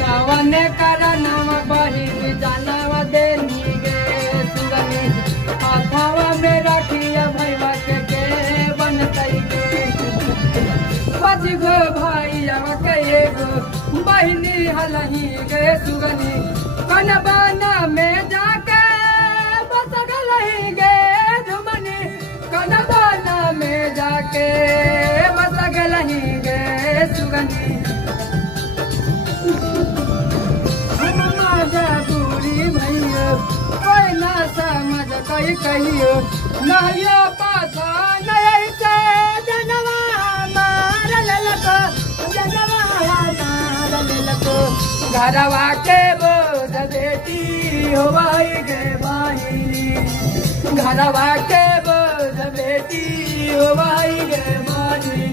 कवने करनवा बहिन जानवा देनी गे सुगनी अथवा में रखिया भैया के बनतई गे बज गो भैया के एगो बहिनी हलही गे सुगनी कनबाना में जाके बस गलही गे झुमनी कनबाना में जाके बस गलही गे सुगनी दूरी भैया कोई ना समझ कोई कहियो नहियो पासा नहीं से जनवा मार ललको जनवा मार ललको घरवा के बोझ बेटी हो भाई गे भाई घरवा के बोझ बेटी हो भाई गे भाई